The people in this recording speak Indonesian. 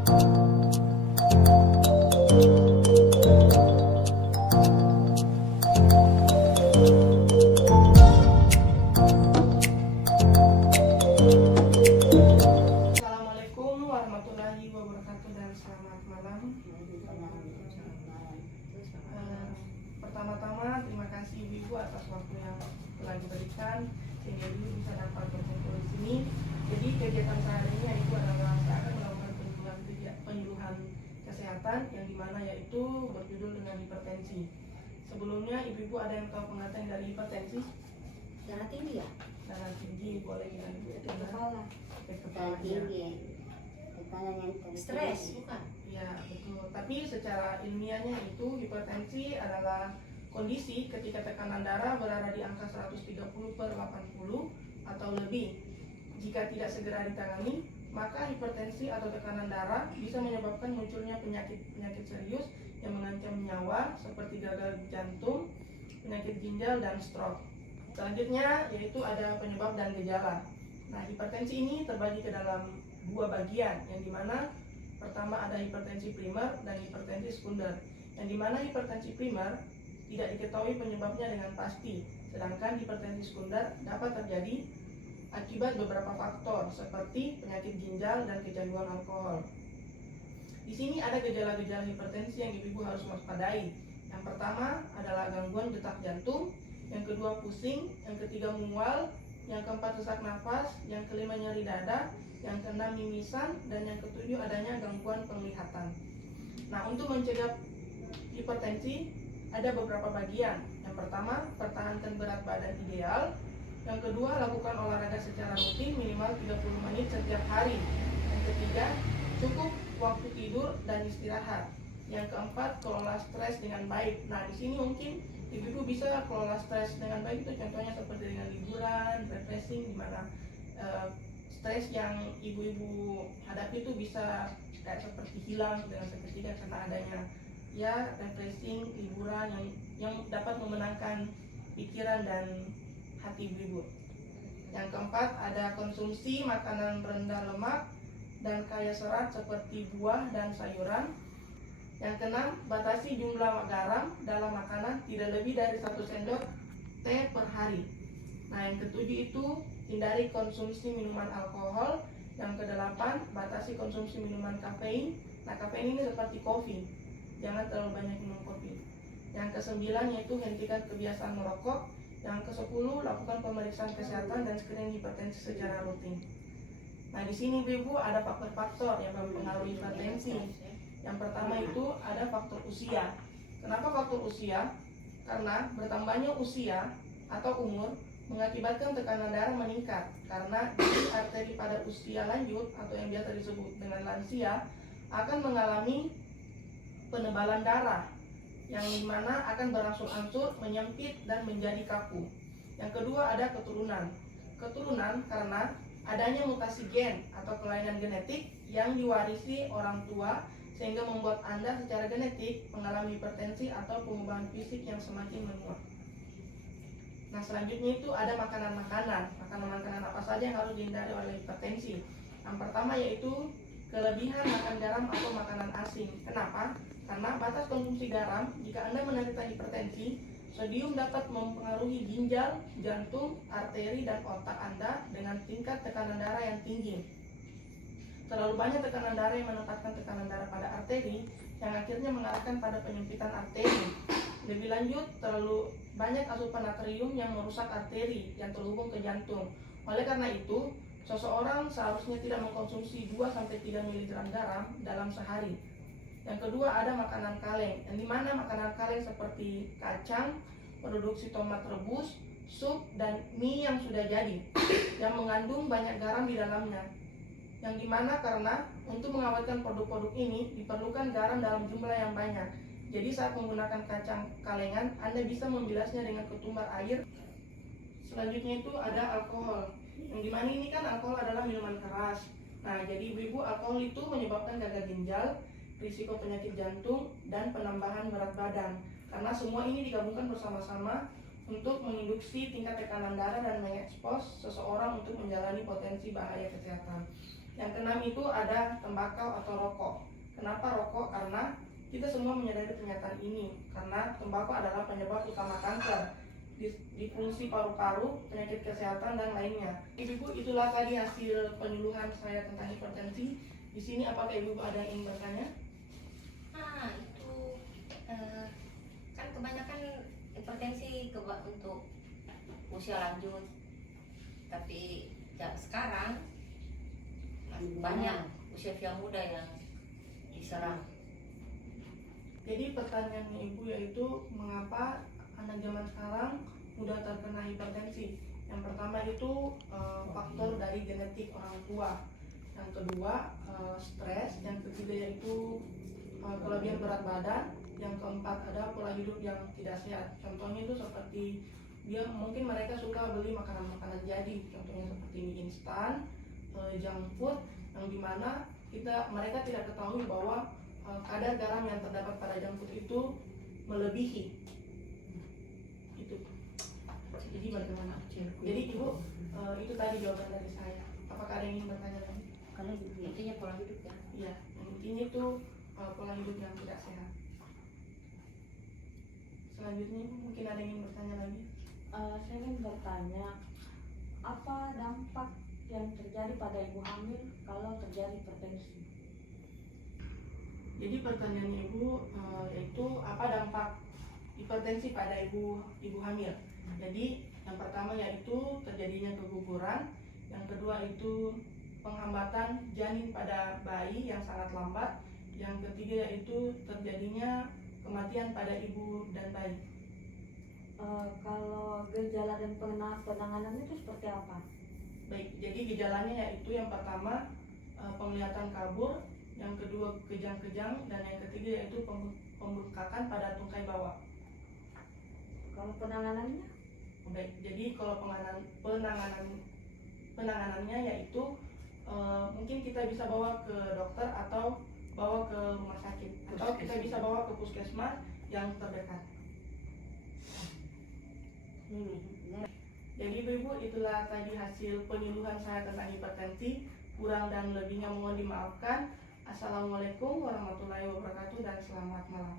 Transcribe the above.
Assalamualaikum warahmatullahi wabarakatuh dan selamat malam. Pertama-tama terima kasih Ibu atas waktu yang telah diberikan sehingga Ibu bisa dapat berkumpul di sini. Jadi kegiatan sehari-harinya itu adalah saya akan melakukan penyuluhan kesehatan yang dimana yaitu berjudul dengan hipertensi. Sebelumnya Ibu-ibu ada yang tahu pengertian dari hipertensi? Darah tinggi ya? Darah tinggi boleh dengan Ibu. Kepala. Kepala Tinggi. Kepala yang Stres, bukan? Ya betul. Tapi secara ilmiahnya itu hipertensi adalah kondisi ketika tekanan darah berada di angka 130/80 atau lebih. Jika tidak segera ditangani, maka hipertensi atau tekanan darah bisa menyebabkan munculnya penyakit serius yang mengancam nyawa seperti gagal jantung, penyakit ginjal, dan stroke. Selanjutnya yaitu ada penyebab dan gejala. Nah, hipertensi ini terbagi ke dalam dua bagian, yang dimana pertama ada hipertensi primer dan hipertensi sekunder. Yang dimana hipertensi primer tidak diketahui penyebabnya dengan pasti, sedangkan hipertensi sekunder dapat terjadi akibat beberapa faktor seperti penyakit ginjal dan kecanduan alkohol. Di sini ada gejala-gejala hipertensi yang ibu harus waspadai. Yang pertama adalah gangguan detak jantung, yang kedua pusing, yang ketiga mual, yang keempat sesak nafas, yang kelima nyeri dada, yang keenam mimisan, dan yang ketujuh adanya gangguan penglihatan. Nah, untuk mencegah hipertensi ada beberapa bagian. Yang pertama, pertahankan berat badan ideal. Yang kedua, lakukan olahraga secara rutin minimal 30 menit setiap hari. Yang ketiga, cukup waktu tidur dan istirahat. Yang keempat, kelola stres dengan baik. Nah, di sini mungkin ibu-ibu bisa kelola stres dengan baik itu contohnya seperti dengan liburan, refreshing, di mana stres yang ibu-ibu hadapi itu bisa kayak seperti hilang dengan seketika karena adanya ya refreshing, liburan yang dapat memenangkan pikiran dan hati ibu-ibu. Yang keempat ada konsumsi makanan rendah lemak dan kaya serat seperti buah dan sayuran. Yang keenam, batasi jumlah garam dalam makanan tidak lebih dari 1 sendok teh per hari. Nah, yang ketujuh itu hindari konsumsi minuman alkohol. Yang kedelapan, batasi konsumsi minuman kafein. Nah, kafein ini seperti kopi, jangan terlalu banyak minum kopi. Yang kesembilan yaitu hentikan kebiasaan merokok. Yang ke-10, lakukan pemeriksaan kesehatan dan screening hipertensi secara rutin. Nah, di sini ibu ada faktor-faktor yang mempengaruhi hipertensi. Yang pertama itu ada faktor usia. Kenapa faktor usia? Karena bertambahnya usia atau umur mengakibatkan tekanan darah meningkat. Karena arteri pada usia lanjut atau yang biasa disebut dengan lansia akan mengalami penebalan darah yang dimana akan berangsur-angsur menyempit dan menjadi kaku. Yang kedua ada keturunan. Keturunan karena adanya mutasi gen atau kelainan genetik yang diwarisi orang tua sehingga membuat Anda secara genetik mengalami hipertensi atau perubahan fisik yang semakin menua. Nah, selanjutnya itu ada makanan-makanan. Makanan-makanan apa saja yang harus dihindari oleh hipertensi? Yang pertama yaitu kelebihan makan garam atau makanan asin. Kenapa? Karena batas konsumsi garam, jika Anda menderita hipertensi, sodium dapat mempengaruhi ginjal, jantung, arteri, dan otak Anda dengan tingkat tekanan darah yang tinggi. Terlalu banyak tekanan darah yang menempatkan tekanan darah pada arteri yang akhirnya mengarahkan pada penyempitan arteri. Lebih lanjut, terlalu banyak asupan natrium yang merusak arteri yang terhubung ke jantung. Oleh karena itu, seseorang seharusnya tidak mengkonsumsi 2-3 mg garam dalam sehari. Yang kedua ada makanan kaleng, yang dimana makanan kaleng seperti kacang, produksi tomat rebus, sup, dan mie yang sudah jadi, yang mengandung banyak garam di dalamnya. Yang dimana karena untuk mengawetkan produk-produk ini diperlukan garam dalam jumlah yang banyak. Jadi saat menggunakan kacang kalengan, Anda bisa membilasnya dengan ketumbar air. Selanjutnya itu ada alkohol, yang dimana ini kan alkohol adalah minuman keras. Nah, jadi ibu-ibu, alkohol itu menyebabkan gagal ginjal, risiko penyakit jantung, dan penambahan berat badan. Karena semua ini digabungkan bersama-sama untuk menginduksi tingkat tekanan darah dan mengekspos seseorang untuk menjalani potensi bahaya kesehatan. Yang keenam itu ada tembakau atau rokok. Kenapa rokok? Karena kita semua menyadari pernyataan ini, karena tembakau adalah penyebab utama kanker di fungsi paru-paru, penyakit kesehatan dan lainnya. Ibu-ibu, itulah tadi hasil penyuluhan saya tentang hipertensi. Di sini apakah ibu-ibu ada yang ingin bertanya? Itu kan kebanyakan hipertensi untuk usia lanjut, tapi sekarang banyak usia muda yang diserang. Jadi pertanyaannya ibu yaitu mengapa anak zaman sekarang mudah terkena hipertensi? Yang pertama itu faktor dari genetik orang tua. Yang kedua stres. Yang ketiga yaitu kelebihan berat badan. Yang keempat ada pola hidup yang tidak sehat. Contohnya itu seperti mungkin mereka suka beli makanan-makanan jadi. Contohnya seperti mie instan, junk food, yang dimana mereka tidak ketahui bahwa kadar garam yang terdapat pada junk food itu melebihi itu. Jadi bagaimana? Jadi ibu, itu tadi jawaban dari saya. Apakah ada yang ingin bertanya lagi? Kalau intinya pola hidup ya. Iya, intinya itu pola hidup yang tidak sehat. Selanjutnya ibu, mungkin ada yang ingin bertanya lagi? Saya ingin bertanya, apa dampak yang terjadi pada ibu hamil kalau terjadi hipertensi? Jadi pertanyaannya ibu yaitu apa dampak hipertensi pada ibu hamil. Jadi yang pertama yaitu terjadinya keguguran, yang kedua itu penghambatan janin pada bayi yang sangat lambat, yang ketiga yaitu terjadinya kematian pada ibu dan bayi. Kalau gejala dan penanganannya itu seperti apa? Baik, jadi gejalanya yaitu yang pertama penglihatan kabur, yang kedua kejang-kejang, dan yang ketiga yaitu pembengkakan pada tungkai bawah. Kalau penanganannya? Baik, jadi kalau penanganannya yaitu mungkin kita bisa bawa ke dokter atau bawa ke rumah sakit, atau kita bisa bawa ke puskesmas yang terdekat. Jadi ibu-ibu, itulah tadi hasil penyuluhan saya tentang hipertensi. Kurang dan lebihnya mohon dimaafkan. Assalamualaikum warahmatullahi wabarakatuh dan selamat malam.